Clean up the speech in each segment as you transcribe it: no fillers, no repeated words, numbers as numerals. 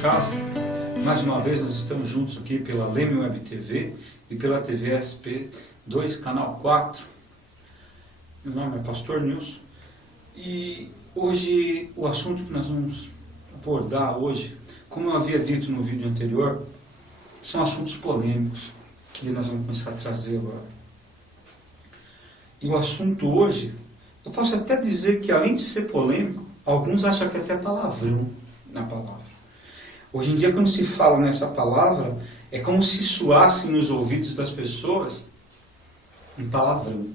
casa. Mais uma vez nós estamos juntos aqui pela Leme Web TV e pela TV SP2, canal 4. Meu nome é Pastor Nilson e hoje o assunto que nós vamos abordar hoje, como eu havia dito no vídeo anterior, são assuntos polêmicos que nós vamos começar a trazer agora. E o assunto hoje, eu posso até dizer que além de ser polêmico, alguns acham que é até palavrão na palavra. Hoje em dia, quando se fala nessa palavra, é como se soasse nos ouvidos das pessoas um palavrão.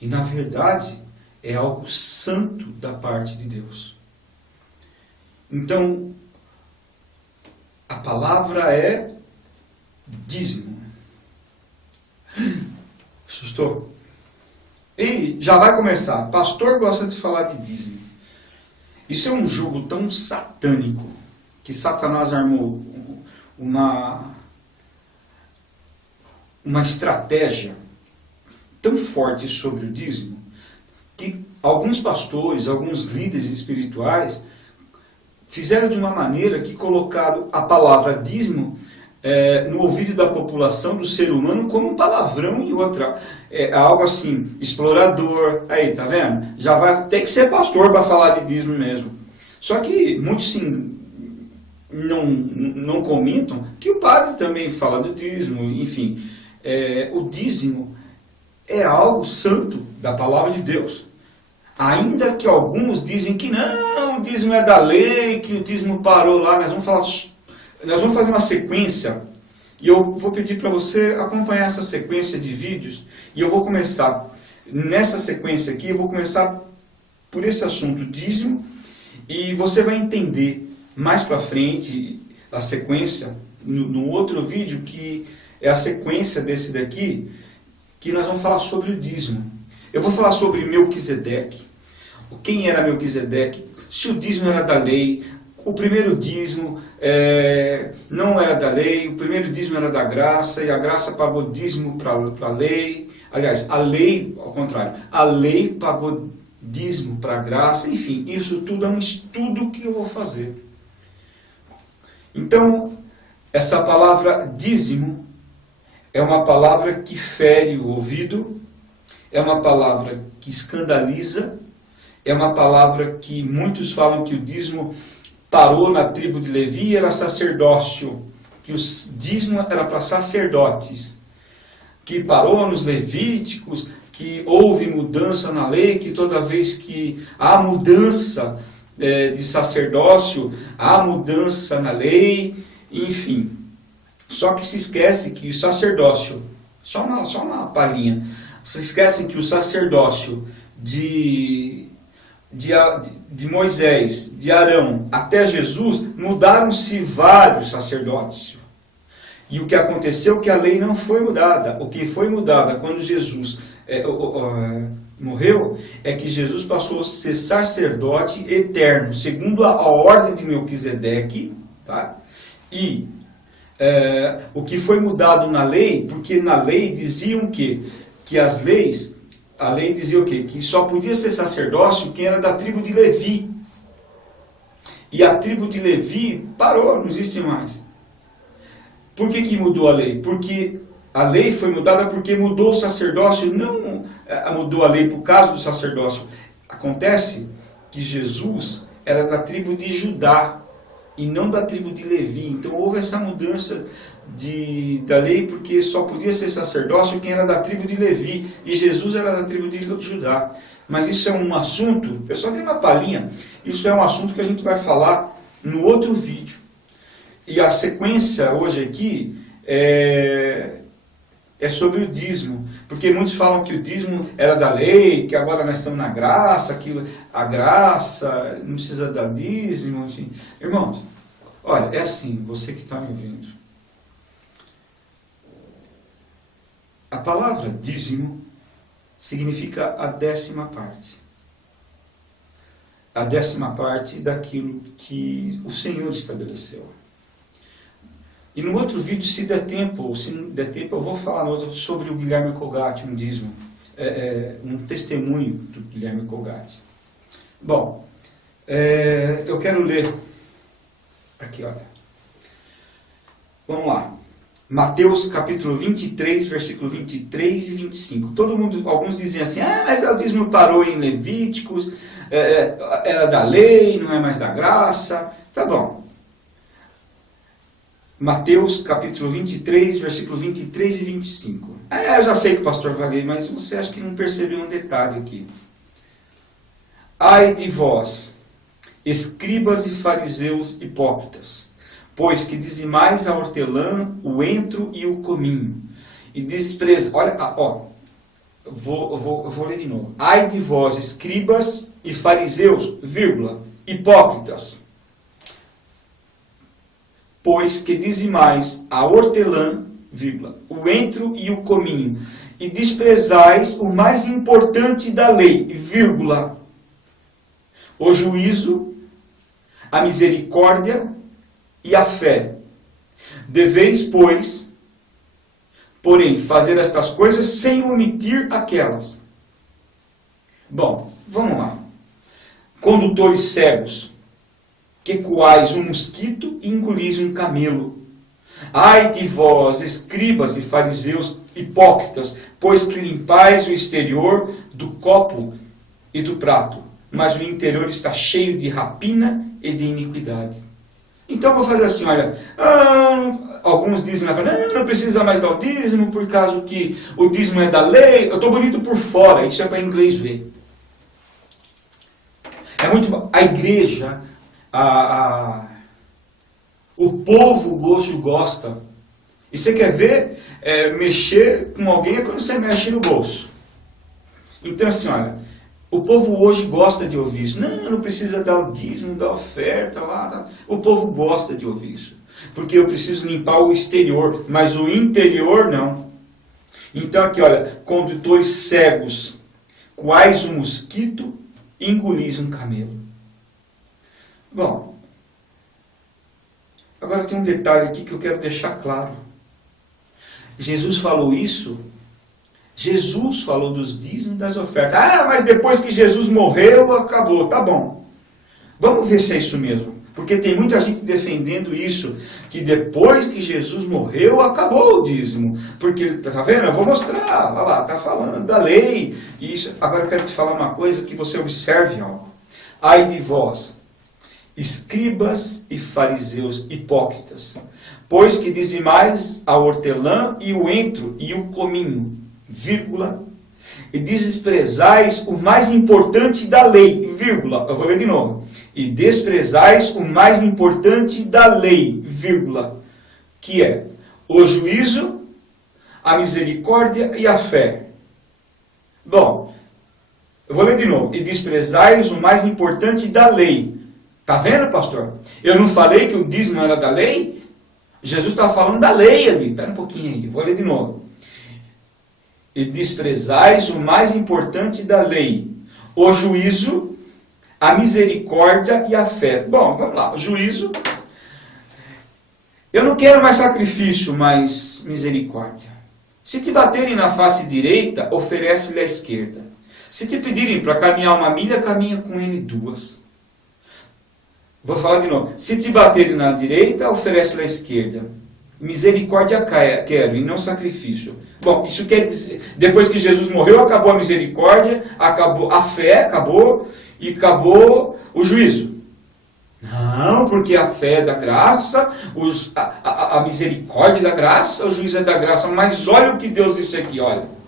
E na verdade, é algo santo da parte de Deus. Então, a palavra é dízimo. Assustou? E já vai começar. Pastor gosta de falar de dízimo. Isso é um jogo tão satânico que Satanás armou uma estratégia tão forte sobre o dízimo que alguns pastores, alguns líderes espirituais fizeram de uma maneira que colocaram a palavra dízimo no ouvido da população, do ser humano, como um palavrão e outra. Algo assim, explorador. Aí, tá vendo? Já vai ter que ser pastor para falar de dízimo mesmo. Só que muitos sim, não comentam que o padre também fala do dízimo. Enfim, o dízimo é algo santo da palavra de Deus. Ainda que alguns dizem que não, o dízimo é da lei, que o dízimo parou lá. Nós vamos fazer uma sequência, e eu vou pedir para você acompanhar essa sequência de vídeos, e eu vou começar, nessa sequência aqui, eu vou começar por esse assunto, dízimo, e você vai entender mais para frente a sequência, no outro vídeo, que é a sequência desse daqui, que nós vamos falar sobre o dízimo. Eu vou falar sobre Melquisedeque, quem era Melquisedeque, se o dízimo era da lei. O primeiro dízimo não era da lei, o primeiro dízimo era da graça, e a graça pagou dízimo para a lei. Aliás, a lei, ao contrário, a lei pagou dízimo para a graça. Enfim, isso tudo é um estudo que eu vou fazer. Então, essa palavra dízimo é uma palavra que fere o ouvido, é uma palavra que escandaliza, é uma palavra que muitos falam que o dízimo parou na tribo de Levi, era sacerdócio, que o dízimo era para sacerdotes, que parou nos levíticos, que houve mudança na lei, que toda vez que há mudança de sacerdócio, há mudança na lei, enfim. Só que se esquece que o sacerdócio, só uma palhinha, se esquecem que o sacerdócio de Moisés, de Arão até Jesus, mudaram-se vários sacerdotes. E o que aconteceu é que a lei não foi mudada. O que foi mudada quando Jesus morreu é que Jesus passou a ser sacerdote eterno, segundo a ordem de Melquisedeque. Tá? E o que foi mudado na lei, porque na lei diziam que as leis... A lei dizia o quê? Que só podia ser sacerdócio quem era da tribo de Levi. E a tribo de Levi parou, não existe mais. Por que mudou a lei? Porque a lei foi mudada porque mudou o sacerdócio, não mudou a lei por causa do sacerdócio. Acontece que Jesus era da tribo de Judá e não da tribo de Levi. Então houve essa mudança da lei, porque só podia ser sacerdócio quem era da tribo de Levi, e Jesus era da tribo de Judá. Mas isso é um assunto, eu só dei uma palhinha, isso é um assunto que a gente vai falar no outro vídeo. E a sequência hoje aqui é sobre o dízimo, porque muitos falam que o dízimo era da lei, que agora nós estamos na graça, que a graça não precisa dar dízimo, enfim. Irmãos, olha, é assim, você que está me ouvindo. A palavra dízimo significa a 10ª parte. A 10ª parte daquilo que o Senhor estabeleceu. E no outro vídeo, se der tempo, eu vou falar sobre o Guilherme Colgate, um dízimo, um testemunho do Guilherme Colgate. Bom, eu quero ler Aqui, olha. Vamos lá. Mateus capítulo 23, versículo 23 e 25. Alguns dizem assim, mas o dízimo parou em Levíticos, era da lei, não é mais da graça. Tá bom. Mateus capítulo 23, versículo 23 e 25. Eu já sei que o pastor vai ler, mas você acha que não percebeu um detalhe aqui. Ai de vós, escribas e fariseus hipócritas, pois que dizimais a hortelã, o entro e o cominho, e desprezais... Olha, vou ler de novo. Ai de vós, escribas e fariseus, vírgula, hipócritas, pois que dizimais a hortelã, vírgula, o entro e o cominho, e desprezais o mais importante da lei, vírgula, o juízo, a misericórdia e a fé. Deveis, porém, fazer estas coisas sem omitir aquelas. Bom, vamos lá. Condutores cegos, que coais um mosquito e engolis um camelo. Ai de vós, escribas e fariseus hipócritas, pois que limpais o exterior do copo e do prato, mas o interior está cheio de rapina e de iniquidade. Então eu vou fazer assim, olha, alguns dizem, não precisa mais dar o dízimo, por causa que o dízimo é da lei, eu estou bonito por fora, isso é para inglês ver. A igreja, o povo hoje gosta. E você quer ver mexer com alguém é quando você mexe no bolso. Então assim, olha, o povo hoje gosta de ouvir isso. Não precisa dar o dízimo, dar oferta lá. Tá. O povo gosta de ouvir isso. Porque eu preciso limpar o exterior, mas o interior não. Então aqui, olha, condutores cegos, quais um mosquito engolis um camelo. Bom, agora tem um detalhe aqui que eu quero deixar claro. Jesus falou isso. Jesus falou dos dízimos e das ofertas. Mas depois que Jesus morreu, acabou. Tá bom. Vamos ver se é isso mesmo. Porque tem muita gente defendendo isso. Que depois que Jesus morreu, acabou o dízimo. Porque, tá vendo? Eu vou mostrar. Olha lá, tá falando da lei. Isso. Agora eu quero te falar uma coisa que você observe algo. Ai de vós, escribas e fariseus hipócritas, pois que dizimais a hortelã e o entro e o cominho, vírgula, e desprezais o mais importante da lei, vírgula, eu vou ler de novo, e desprezais o mais importante da lei, vírgula, que é o juízo, a misericórdia e a fé. Bom, eu vou ler de novo, e desprezais o mais importante da lei. Está vendo, pastor? Eu não falei que o dízimo era da lei? Jesus está falando da lei ali. Espera um pouquinho aí, vou ler de novo. E desprezais o mais importante da lei, o juízo, a misericórdia e a fé. Bom, vamos lá. O juízo. Eu não quero mais sacrifício, mas misericórdia. Se te baterem na face direita, oferece-lhe a esquerda. Se te pedirem para caminhar uma milha, caminha com ele 2. Vou falar de novo. Se te baterem na direita, oferece-lhe a esquerda. Misericórdia quero, e não sacrifício. Bom, isso quer dizer, depois que Jesus morreu, acabou a misericórdia, acabou a fé, acabou, e acabou o juízo. Não, porque a fé é da graça, a misericórdia é da graça, o juízo é da graça. Mas olha o que Deus disse aqui, olha.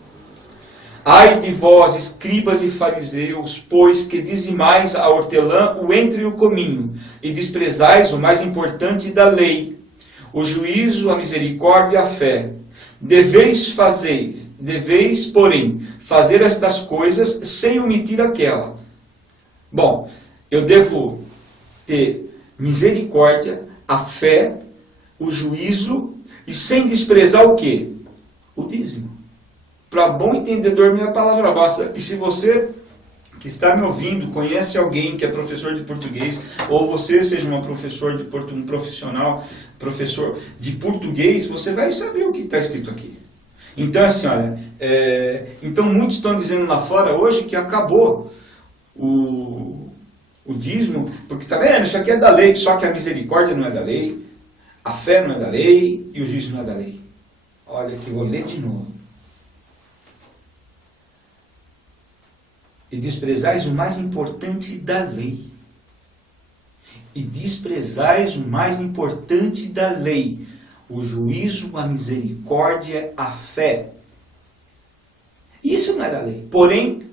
Ai de vós, escribas e fariseus, pois que dizimais a hortelã, o entro e o cominho, e desprezais o mais importante da lei, o juízo, a misericórdia e a fé. Deveis, porém, fazer estas coisas sem omitir aquela. Bom, eu devo ter misericórdia, a fé, o juízo, e sem desprezar o quê? O dízimo. Para bom entendedor, minha palavra basta. E se você que está me ouvindo conhece alguém que é professor de português, ou você seja um profissional, professor de português, você vai saber o que está escrito aqui. Então, assim, olha, então muitos estão dizendo lá fora hoje que acabou O dízimo, porque tá vendo, isso aqui é da lei, só que a misericórdia não é da lei, a fé não é da lei e o dízimo não é da lei. Olha aqui, vou ler de novo. E desprezais o mais importante da lei. E desprezais o mais importante da lei, o juízo, a misericórdia, a fé. Isso não é da lei. Porém,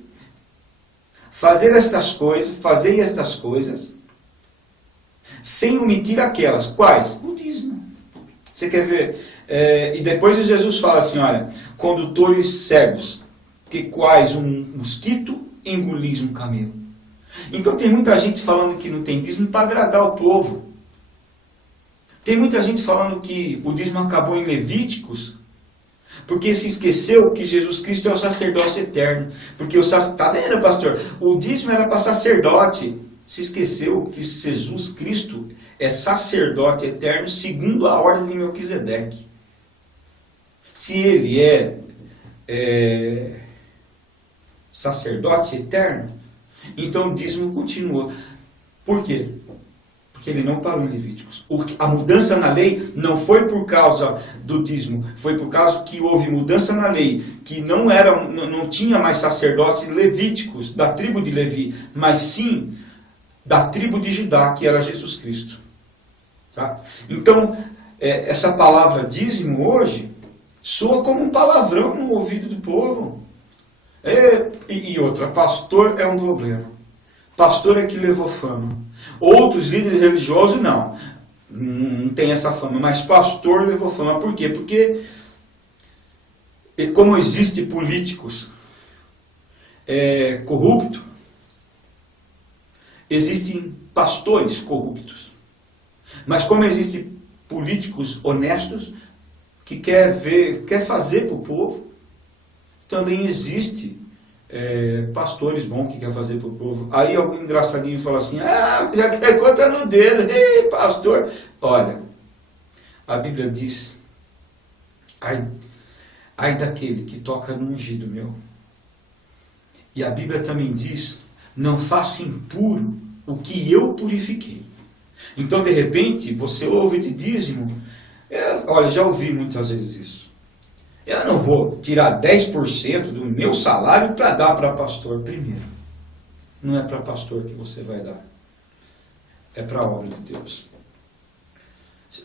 fazei estas coisas, sem omitir aquelas. Quais? O dízimo. Você quer ver? E depois Jesus fala assim, olha, condutores cegos, que quais um mosquito engolis um camelo. Então tem muita gente falando que não tem dízimo para agradar o povo. Tem muita gente falando que o dízimo acabou em Levíticos, porque se esqueceu que Jesus Cristo é o sacerdócio eterno. Porque está vendo, pastor? O dízimo era para sacerdote. Se esqueceu que Jesus Cristo é sacerdote eterno segundo a ordem de Melquisedeque. Se ele é sacerdote eterno, então o dízimo continua. Por quê? Porque ele não parou em Levíticos. A mudança na lei não foi por causa do dízimo, foi por causa que houve mudança na lei, que não tinha mais sacerdotes levíticos da tribo de Levi, mas sim da tribo de Judá, que era Jesus Cristo. Tá? Então, essa palavra dízimo hoje soa como um palavrão no ouvido do povo. E outra, pastor é um problema. Pastor é que levou fama. Outros líderes religiosos não tem essa fama, mas pastor levou fama. Por quê? Porque como existem políticos corruptos, existem pastores corruptos. Mas como existem políticos honestos que quer fazer para o povo, também existe pastores bons que quer fazer para o povo. Aí algum engraçadinho fala assim, já quer conta no dedo, ei, pastor. Olha, a Bíblia diz, ai daquele que toca no ungido meu. E a Bíblia também diz, não faça impuro o que eu purifiquei. Então, de repente, você ouve de dízimo, olha, já ouvi muitas vezes isso. Eu não vou tirar 10% do meu salário para dar para pastor primeiro. Não é para pastor que você vai dar. É para a obra de Deus.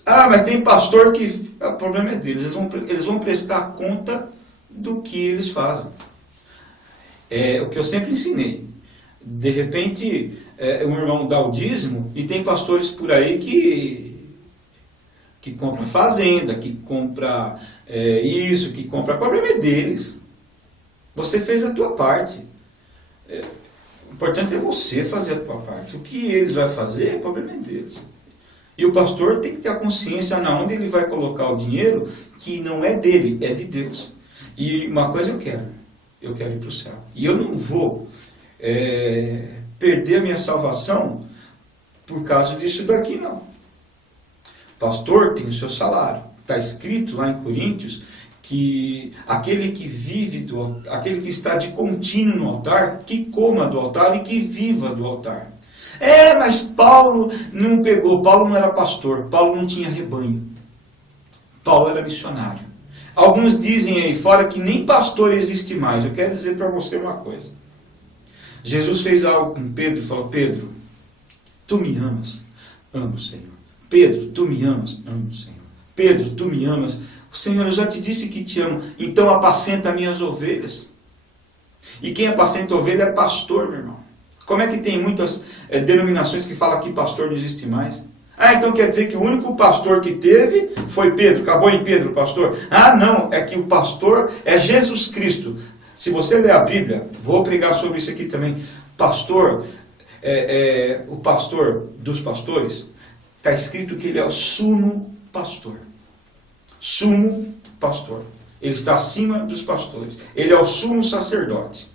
Mas tem pastor que... O problema é deles. Eles vão prestar conta do que eles fazem. É o que eu sempre ensinei. De repente, um irmão dá o dízimo e tem pastores por aí que compra fazenda, que compra isso, que compra... O problema é deles. Você fez a tua parte. O importante é você fazer a tua parte. O que eles vão fazer, o problema é deles. E o pastor tem que ter a consciência na onde ele vai colocar o dinheiro, que não é dele, é de Deus. E uma coisa eu quero ir para o céu. E eu não vou perder a minha salvação por causa disso daqui, não. Pastor tem o seu salário. Está escrito lá em Coríntios que aquele que vive aquele que está de contínuo no altar, que coma do altar e que viva do altar. Mas Paulo não pegou, Paulo não era pastor, Paulo não tinha rebanho. Paulo era missionário. Alguns dizem aí fora que nem pastor existe mais. Eu quero dizer para você uma coisa. Jesus fez algo com Pedro e falou, Pedro, tu me amas? Amo, Senhor. Pedro, tu me amas? Amo, Senhor. Pedro, tu me amas? Senhor, eu já te disse que te amo. Então apacenta minhas ovelhas. E quem apacenta ovelha é pastor, meu irmão. Como é que tem muitas denominações que falam que pastor não existe mais? Então quer dizer que o único pastor que teve foi Pedro. Acabou em Pedro, pastor? Não, é que o pastor é Jesus Cristo. Se você ler a Bíblia, vou pregar sobre isso aqui também. Pastor, o pastor dos pastores, está escrito que ele é o sumo pastor. Sumo pastor. Ele está acima dos pastores. Ele é o sumo sacerdote.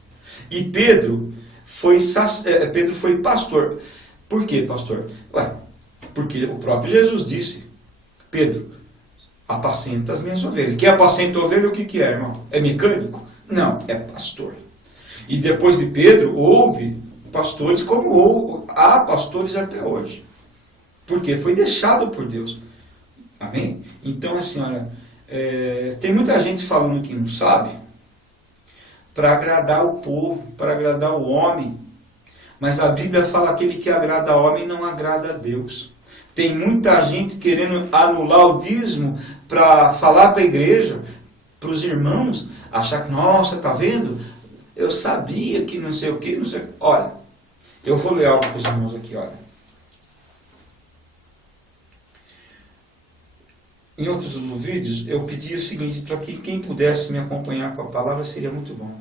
E Pedro foi pastor. Por quê, pastor? Porque o próprio Jesus disse, Pedro, apacenta as minhas ovelhas. Quem apacenta a ovelha, o que é, irmão? É mecânico? Não, é pastor. E depois de Pedro, houve pastores como há pastores até hoje. Porque foi deixado por Deus. Amém? Então, assim, olha, tem muita gente falando que não sabe para agradar o povo, para agradar o homem. Mas a Bíblia fala que aquele que agrada ao homem não agrada a Deus. Tem muita gente querendo anular o dízimo para falar para a igreja, para os irmãos, achar que, nossa, tá vendo? Eu sabia que não sei o que, não sei o que. Olha, eu vou ler algo para os irmãos aqui, olha. Em outros vídeos, eu pedi o seguinte, para que quem pudesse me acompanhar com a palavra, seria muito bom.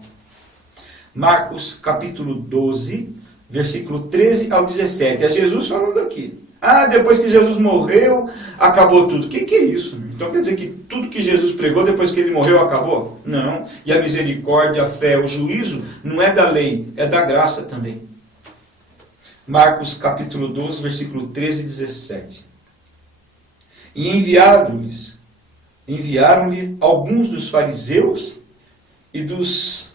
Marcos, capítulo 12, versículo 13 ao 17. É Jesus falando aqui. Depois que Jesus morreu, acabou tudo. O que é isso? Então quer dizer que tudo que Jesus pregou, depois que ele morreu, acabou? Não. E a misericórdia, a fé, o juízo, não é da lei, é da graça também. Marcos, capítulo 12, versículo 13 e 17. E enviaram-lhe alguns dos fariseus e dos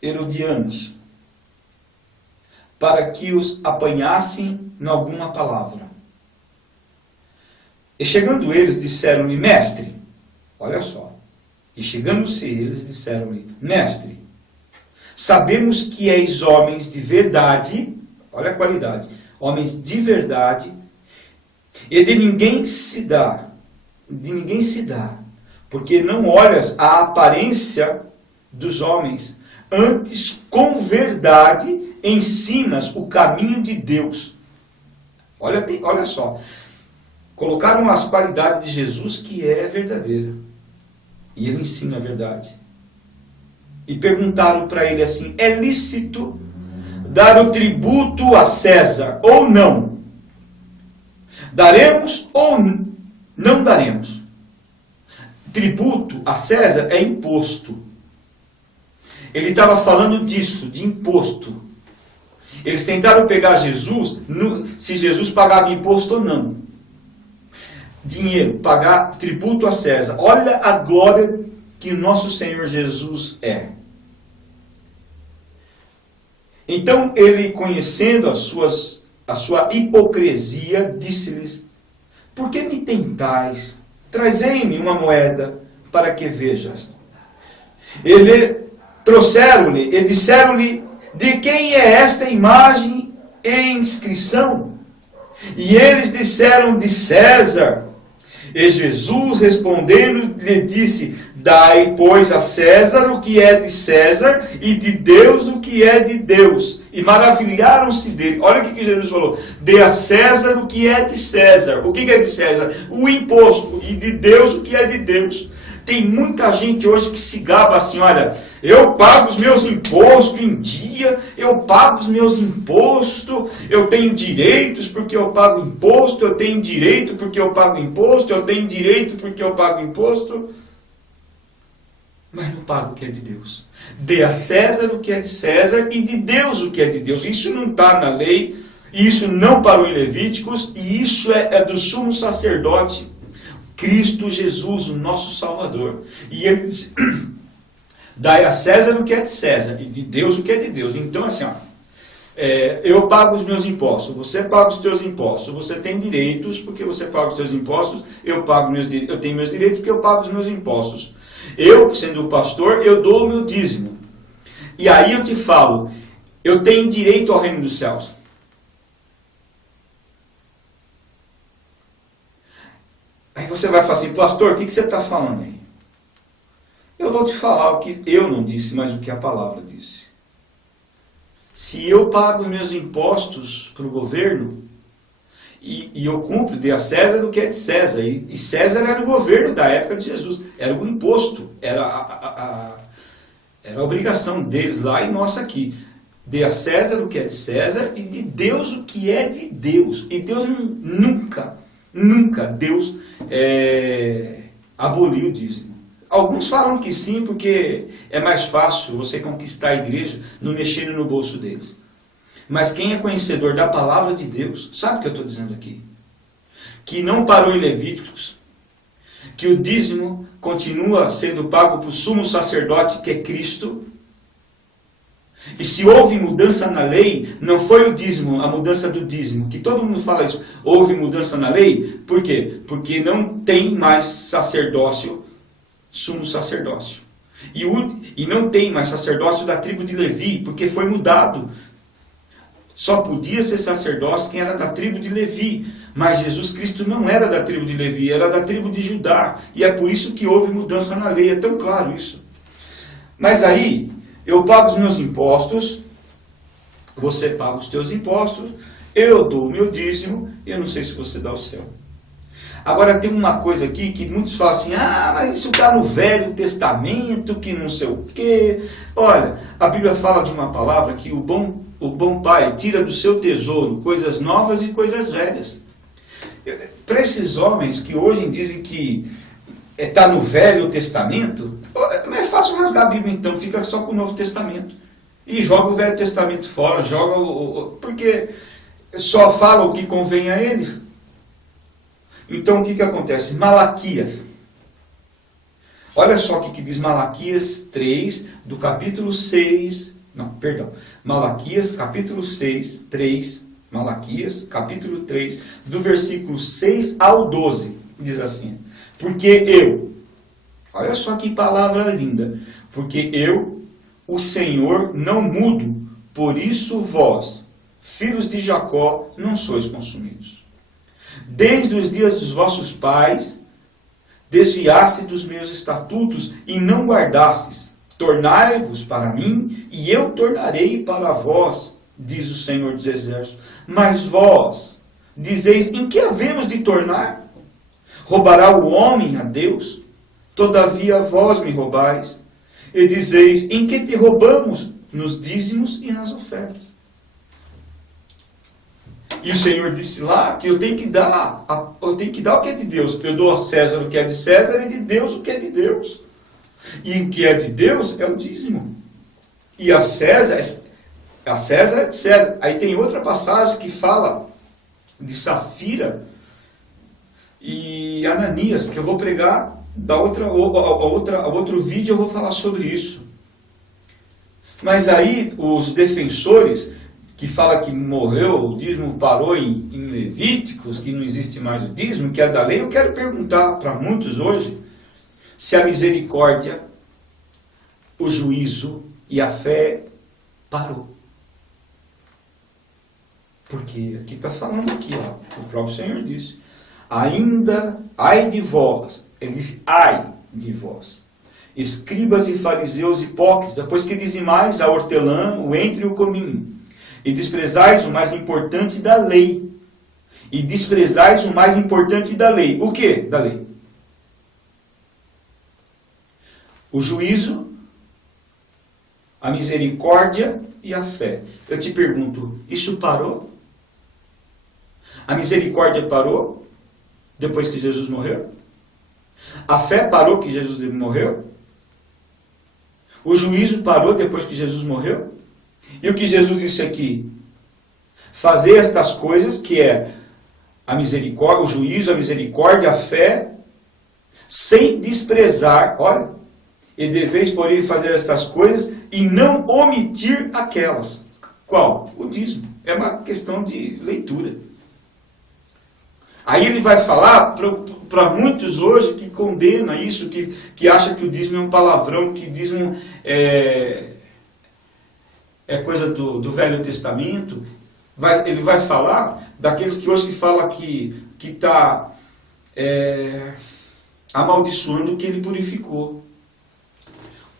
herodianos, para que os apanhassem em alguma palavra. E chegando eles, disseram-lhe, mestre, olha só, e chegando-se eles, disseram-lhe, mestre, sabemos que és homens de verdade, olha a qualidade, homens de verdade, e de ninguém se dá, porque não olhas a aparência dos homens, antes com verdade ensinas o caminho de Deus. Olha só, colocaram as qualidades de Jesus que é verdadeira, e ele ensina a verdade. E perguntaram para ele assim, é lícito dar o tributo a César ou não? Daremos ou não daremos? Tributo a César é imposto. Ele estava falando disso, de imposto. Eles tentaram pegar Jesus, se Jesus pagava imposto ou não. Dinheiro, pagar tributo a César. Olha a glória que o nosso Senhor Jesus é. Então ele, conhecendo a sua hipocrisia, disse-lhes, por que me tentais? Trazei-me uma moeda para que vejas. Trouxeram-lhe e disseram-lhe, de quem é esta imagem e inscrição? E eles disseram, de César. E Jesus respondendo lhe disse, dai, pois, a César o que é de César, e de Deus o que é de Deus. E maravilharam-se dele. Olha o que Jesus falou. Dê a César o que é de César. O que é de César? O imposto. E de Deus o que é de Deus. Tem muita gente hoje que se gaba assim, olha, eu pago os meus impostos em dia, eu pago os meus impostos, eu tenho direitos porque eu pago imposto, eu tenho direito porque eu pago imposto, eu tenho direito porque eu pago imposto. Mas não paga o que é de Deus. Dê a César o que é de César e de Deus o que é de Deus. Isso não está na lei, isso não parou em Levíticos, e isso é do sumo sacerdote, Cristo Jesus, o nosso Salvador. E ele diz, dai a César o que é de César e de Deus o que é de Deus. Então assim, eu pago os meus impostos, você paga os teus impostos, você tem direitos porque você paga os teus impostos, eu tenho meus direitos porque eu pago os meus impostos. Eu, sendo pastor, eu dou o meu dízimo. E aí eu te falo, eu tenho direito ao reino dos céus. Aí você vai falar assim, pastor, o que você está falando aí? Eu vou te falar o que eu não disse, mas o que a palavra disse. Se eu pago meus impostos para o governo, e eu cumpro, dê a César o que é de César. E César era o governo da época de Jesus. Era o imposto. Era a obrigação deles lá e nossa aqui. Dê a César o que é de César e de Deus o que é de Deus. E Deus nunca Deus aboliu o dízimo. Alguns falam que sim, porque é mais fácil você conquistar a igreja não mexendo no bolso deles. Mas quem é conhecedor da palavra de Deus, sabe o que eu estou dizendo aqui? Que não parou em Levíticos, que o dízimo continua sendo pago para o sumo sacerdote, que é Cristo, E se houve mudança na lei, não foi o dízimo, a mudança do dízimo, que todo mundo fala isso. Houve mudança na lei, por quê? Porque não tem mais sacerdócio, sumo sacerdócio. E não tem mais sacerdócio da tribo de Levi, porque foi mudado. Só podia ser sacerdócio quem era da tribo de Levi. Mas Jesus Cristo não era da tribo de Levi, era da tribo de Judá. E é por isso que houve mudança na lei, é tão claro isso. Mas aí, eu pago os meus impostos, você paga os teus impostos, eu dou o meu dízimo, e eu não sei se você dá o seu. Agora tem uma coisa aqui que muitos falam assim, mas isso está no Velho Testamento, que não sei o quê. Olha, a Bíblia fala de uma palavra que o bom pai tira do seu tesouro coisas novas e coisas velhas. Para esses homens que hoje dizem que está no Velho Testamento, é fácil rasgar a Bíblia então, fica só com o Novo Testamento. E joga o Velho Testamento fora, porque só fala o que convém a eles. Então o que acontece? Malaquias. Olha só o que diz Malaquias 3, do capítulo 6. Não, perdão. Malaquias, capítulo 6, 3. Malaquias, capítulo 3, do versículo 6 ao 12. Diz assim: porque eu, olha só que palavra linda. Porque eu, o Senhor, não mudo, por isso vós, filhos de Jacó, não sois consumidos. Desde os dias dos vossos pais, desviaste dos meus estatutos e não guardastes. Tornai-vos para mim, e eu tornarei para vós, diz o Senhor dos Exércitos. Mas vós dizeis, em que havemos de tornar? Roubará o homem a Deus? Todavia vós me roubais. E dizeis, em que te roubamos? Nos dízimos e nas ofertas. E o Senhor disse lá que eu tenho que dar o que é de Deus. Eu dou a César o que é de César e de Deus o que é de Deus. E o que é de Deus é o dízimo. E a César é de César. Aí tem outra passagem que fala de Safira e Ananias, que eu vou pregar outro vídeo, eu vou falar sobre isso. Mas aí os defensores que fala que morreu, o dízimo parou em Levíticos, que não existe mais o dízimo, que é da lei, eu quero perguntar para muitos hoje se a misericórdia, o juízo e a fé parou. Porque aqui está falando aqui, o próprio Senhor disse, ainda, ai de vós, ele disse, ai de vós, escribas e fariseus hipócritas, pois que dizimais a hortelã, o entre e o cominho, e desprezais o mais importante da lei. E desprezais o mais importante da lei. O que da lei? O juízo, a misericórdia e a fé. Eu te pergunto, isso parou? A misericórdia parou depois que Jesus morreu? A fé parou que Jesus morreu? O juízo parou depois que Jesus morreu? E o que Jesus disse aqui? Fazer estas coisas, que é a misericórdia, o juízo, a misericórdia, a fé, sem desprezar, olha, e deveis, porém, fazer estas coisas e não omitir aquelas. Qual? O dízimo. É uma questão de leitura. Aí ele vai falar para muitos hoje que condena isso, que acha que o dízimo é um palavrão, que dízimo é coisa do Velho Testamento. Ele vai falar daqueles que hoje falam que está amaldiçoando o que ele purificou.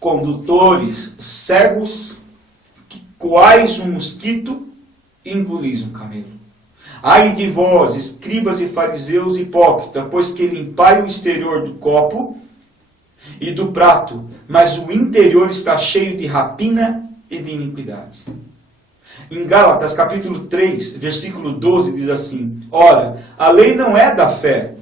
Condutores, cegos, que coais um mosquito e engolis um camelo. Ai de vós, escribas e fariseus hipócritas, pois que limpai o exterior do copo e do prato, mas o interior está cheio de rapina e de iniquidade. Em Gálatas capítulo 3, versículo 12 diz assim: ora, a lei não é da fé,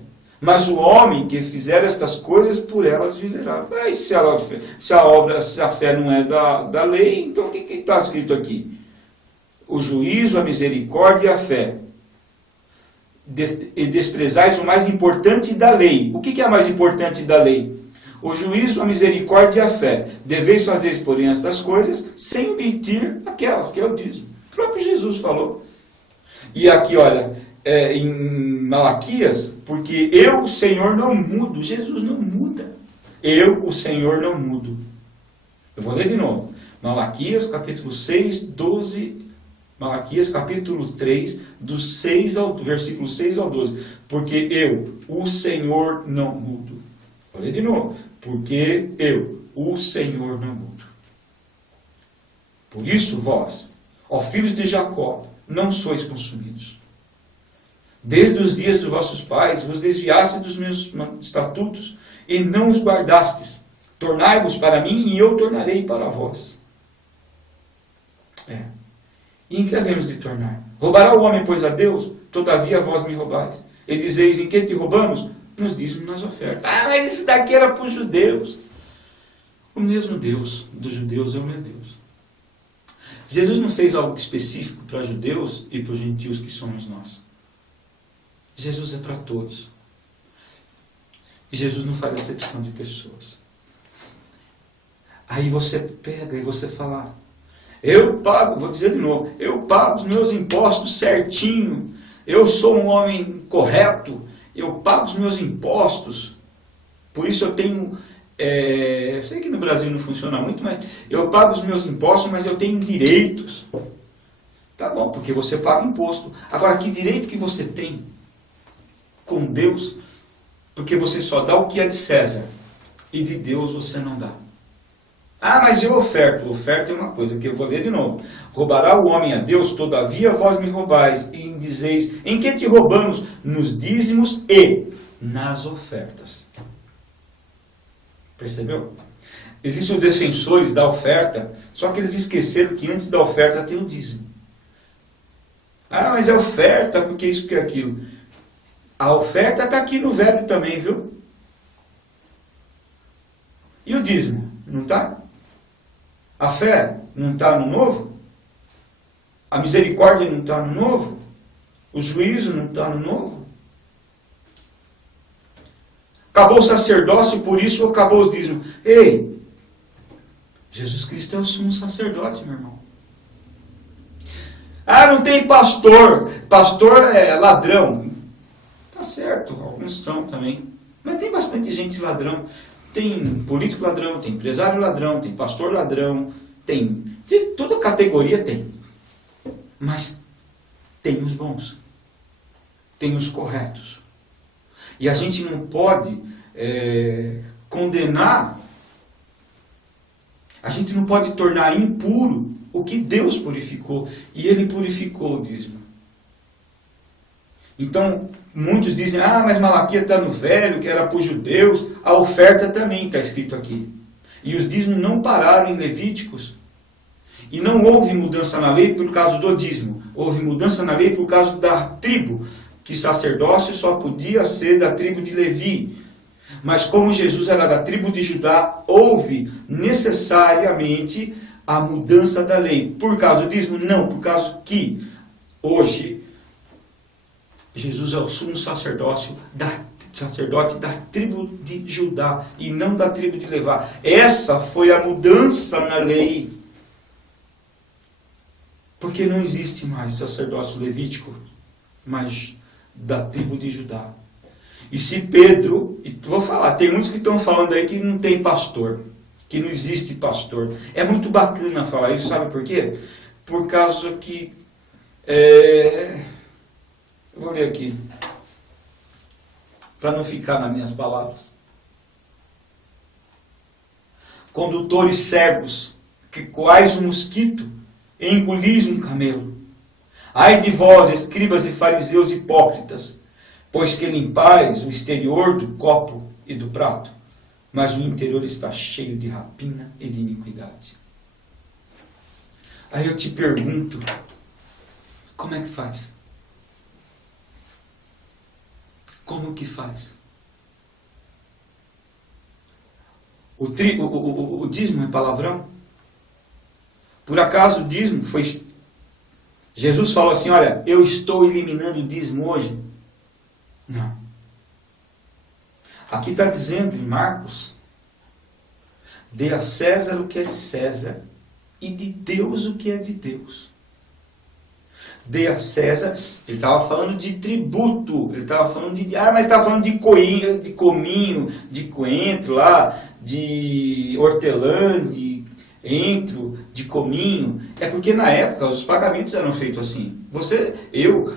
mas o homem que fizer estas coisas, por elas viverá. Mas se a fé não é da lei, então o que está escrito aqui? O juízo, a misericórdia e a fé. E desprezais o mais importante da lei. O que é a mais importante da lei? o juízo, a misericórdia e a fé. Deveis fazer, porém, estas coisas, sem omitir aquelas, que é o dízimo. O próprio Jesus falou. E aqui, olha, em Malaquias, porque eu, o Senhor, não mudo. Jesus não muda. Eu, o Senhor, não mudo. Eu vou ler de novo. Malaquias, capítulo 6, 12... Malaquias, capítulo 3, versículo 6 ao 12. Porque eu, o Senhor, não mudo. Vou ler de novo. Porque eu, o Senhor, não mudo. Por isso vós, ó filhos de Jacó, não sois consumidos. Desde os dias dos vossos pais, vos desviastes dos meus estatutos, e não os guardastes. Tornai-vos para mim, e eu tornarei para vós. E em que havemos de tornar? Roubará o homem, pois, a Deus? Todavia vós me roubais. E dizeis, em que te roubamos? Nos dízimos, nas ofertas. Mas isso daqui era para os judeus. O mesmo Deus dos judeus é o meu Deus. Jesus não fez algo específico para judeus e para os gentios que somos nós. Jesus é para todos. E Jesus não faz acepção de pessoas. Aí você pega e você fala... Eu pago, vou dizer de novo, eu pago os meus impostos certinho, eu sou um homem correto, eu pago os meus impostos, por isso eu tenho, eu sei que no Brasil não funciona muito, mas eu pago os meus impostos, mas eu tenho direitos. Tá bom, porque você paga imposto. Agora, que direito que você tem com Deus? Porque você só dá o que é de César, e de Deus você não dá. Mas eu oferto. Oferta é uma coisa que eu vou ler de novo. Roubará o homem a Deus, todavia vós me roubais, e dizeis, em que te roubamos? Nos dízimos e nas ofertas. Percebeu? Existem os defensores da oferta, só que eles esqueceram que antes da oferta tem o dízimo. Mas é oferta, porque isso, porque aquilo. A oferta está aqui no Velho também, viu? E o dízimo? Não está? A fé não está no Novo? A misericórdia não está no Novo? O juízo não está no Novo? Acabou o sacerdócio, por isso acabou os dízimos. Ei! Jesus Cristo é o sumo sacerdote, meu irmão. Não tem pastor. Pastor é ladrão. Tá certo, alguns são também. Mas tem bastante gente ladrão. Tem político ladrão, tem empresário ladrão, tem pastor ladrão, tem toda categoria tem. Mas tem os bons, tem os corretos. E a gente não pode condenar, a gente não pode tornar impuro o que Deus purificou. E Ele purificou o dízimo. Então, muitos dizem, mas Malaquias está no Velho, que era para os judeus. A oferta também está escrito aqui. E os dízimos não pararam em Levíticos. E não houve mudança na lei por causa do dízimo. Houve mudança na lei por causa da tribo. Que sacerdócio só podia ser da tribo de Levi. Mas como Jesus era da tribo de Judá, houve necessariamente a mudança da lei. Por causa do dízimo? Não, por causa que hoje Jesus é o sumo sacerdote da tribo de Judá e não da tribo de Levi. Essa foi a mudança na lei. Porque não existe mais sacerdócio levítico, mas da tribo de Judá. E se Pedro, e vou falar, tem muitos que estão falando aí que não tem pastor, que não existe pastor. É muito bacana falar isso, sabe por quê? Por causa que eu vou ler aqui, para não ficar nas minhas palavras. Condutores cegos, que quais um mosquito, engolis um camelo. Ai de vós, escribas e fariseus hipócritas, pois que limpais o exterior do copo e do prato, mas o interior está cheio de rapina e de iniquidade. Aí eu te pergunto, como é que faz? Como que faz? O dízimo é palavrão? Por acaso o dízimo foi... Jesus falou assim, olha, eu estou eliminando o dízimo hoje? Não. Aqui está dizendo em Marcos, Dê a César o que é de César e de Deus o que é de Deus. Dê a César, ele estava falando de tributo, ele estava falando mas estava falando de cominho, de coentro lá, de hortelã, de entro, de cominho. É porque na época os pagamentos eram feitos assim.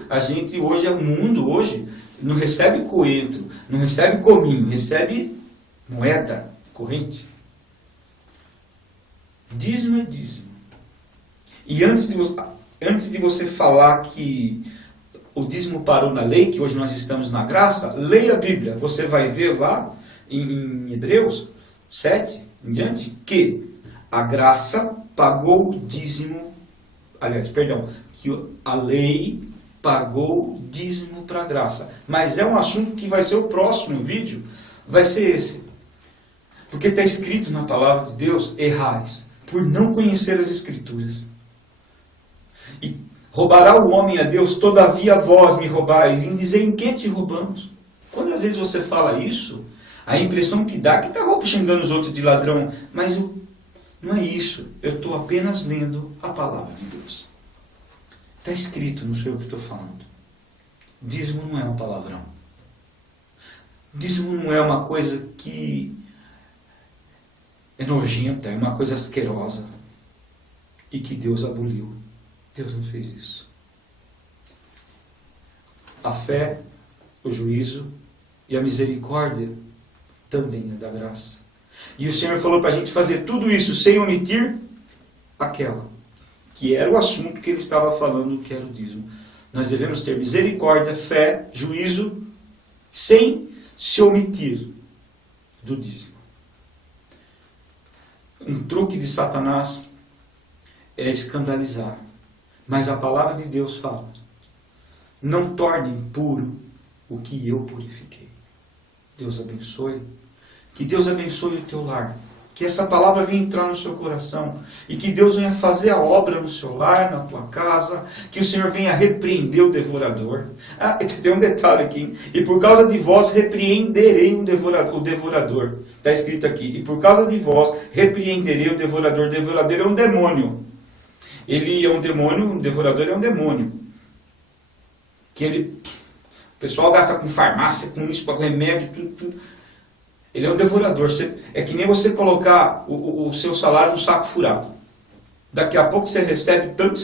A gente hoje, o mundo hoje, não recebe coentro, não recebe cominho, recebe moeda corrente. Dízimo é dízimo. E antes de você falar que o dízimo parou na lei, que hoje nós estamos na graça, leia a Bíblia. Você vai ver lá em Hebreus 7 em diante que a graça pagou o dízimo, que a lei pagou o dízimo para a graça. Mas é um assunto que vai ser o próximo vídeo, vai ser esse. Porque está escrito na palavra de Deus, errais, por não conhecer as Escrituras. E roubará o homem a Deus, todavia vós me roubais, em dizer em que te roubamos. Quando às vezes você fala isso, a impressão que dá é que está xingando os outros de ladrão, mas não é isso. Eu estou apenas lendo a palavra de Deus. Está escrito, não sei o que estou falando. Dízimo não é um palavrão. Dízimo não é uma coisa que é nojenta, é uma coisa asquerosa e que Deus aboliu. Deus não fez isso. A fé, o juízo e a misericórdia também é da graça. E o Senhor falou para a gente fazer tudo isso sem omitir aquela, que era o assunto que ele estava falando, que era o dízimo. Nós devemos ter misericórdia, fé, juízo, sem se omitir do dízimo. Um truque de Satanás é escandalizar. Mas a palavra de Deus fala: não torne impuro o que eu purifiquei. Deus abençoe. Que Deus abençoe o teu lar. Que essa palavra venha entrar no seu coração. E que Deus venha fazer a obra no seu lar, na tua casa. Que o Senhor venha repreender o devorador. Tem um detalhe aqui. Hein? E por causa de vós repreenderei o devorador. Está escrito aqui. E por causa de vós repreenderei o devorador. O devorador é um demônio. Ele é um demônio, um devorador é um demônio. O pessoal gasta com farmácia, com isso, com remédio, tudo. Ele é um devorador. É que nem você colocar o seu salário no saco furado. Daqui a pouco você recebe tanto,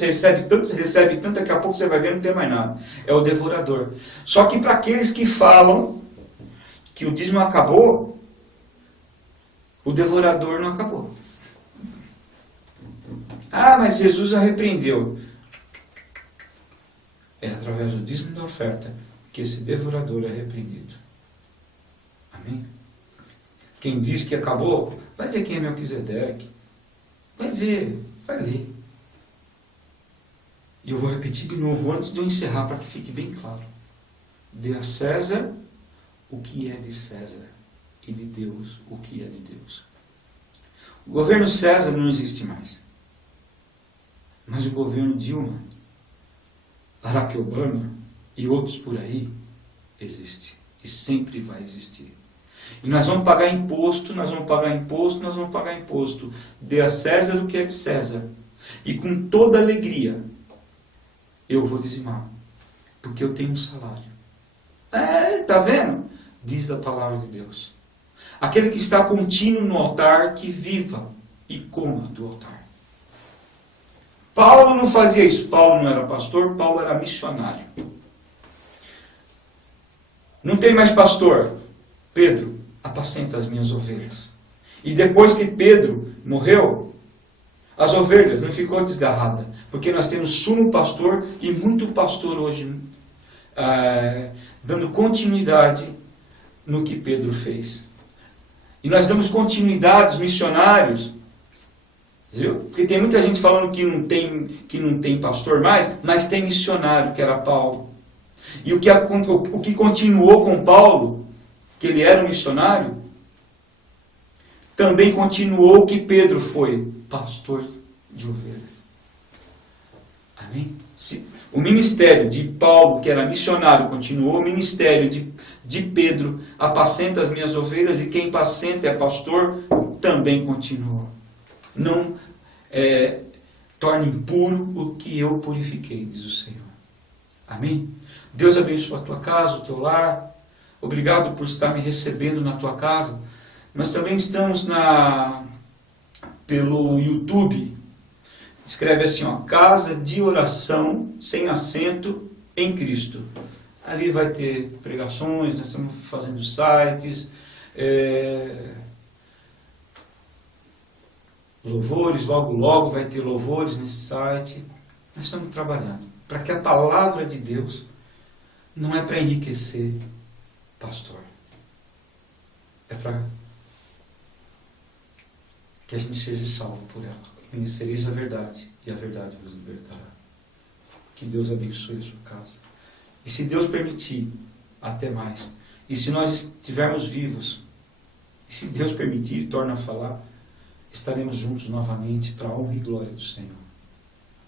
daqui a pouco você vai ver, não tem mais nada. É o devorador. Só que para aqueles que falam que o dízimo acabou, o devorador não acabou. Mas Jesus a repreendeu. É através do dízimo da oferta que esse devorador é repreendido. Amém? Quem diz que acabou, vai ver quem é Melquisedeque. Vai ver, vai ler. E eu vou repetir de novo antes de eu encerrar, para que fique bem claro. Dê a César o que é de César e de Deus o que é de Deus. O governo César não existe mais. Mas o governo Dilma, Barack Obama e outros por aí existe. E sempre vai existir. E nós vamos pagar imposto, nós vamos pagar imposto, nós vamos pagar imposto. Dê a César o que é de César. E com toda alegria, eu vou dizimar. Porque eu tenho um salário. Tá vendo? Diz a palavra de Deus. Aquele que está contínuo no altar, que viva e coma do altar. Paulo não fazia isso. Paulo não era pastor, Paulo era missionário. Não tem mais pastor. Pedro, apacenta as minhas ovelhas. E depois que Pedro morreu, as ovelhas não ficou desgarrada. Porque nós temos sumo pastor e muito pastor hoje, dando continuidade no que Pedro fez. E nós damos continuidade aos missionários. Viu? Porque tem muita gente falando que não tem pastor mais, mas tem missionário, que era Paulo. E o que continuou com Paulo, que ele era um missionário, também continuou o que Pedro foi, pastor de ovelhas. Amém? O ministério de Paulo, que era missionário, continuou. O ministério de Pedro, apacenta as minhas ovelhas, e quem apacenta é pastor, também continuou. Não torne impuro o que eu purifiquei, diz o Senhor. Amém? Deus abençoe a tua casa, o teu lar. Obrigado por estar me recebendo na tua casa. Nós também estamos pelo YouTube. Escreve assim, ó, Casa de Oração sem acento em Cristo. Ali vai ter pregações, nós estamos fazendo sites, louvores, logo vai ter louvores nesse site. Nós estamos trabalhando para que a palavra de Deus não é para enriquecer, pastor. É para que a gente seja salvo por ela. Conhecereis a verdade, e a verdade vos libertará. Que Deus abençoe a sua casa. E se Deus permitir, até mais. E se nós estivermos vivos, e se Deus permitir, torna a falar, estaremos juntos novamente para a honra e glória do Senhor.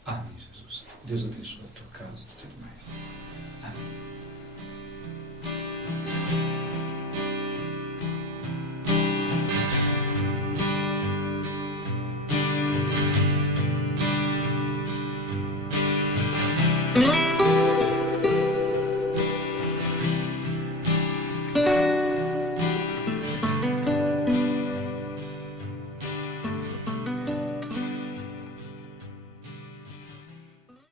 Amém, Jesus. Deus abençoe a tua casa e tudo mais. Amém.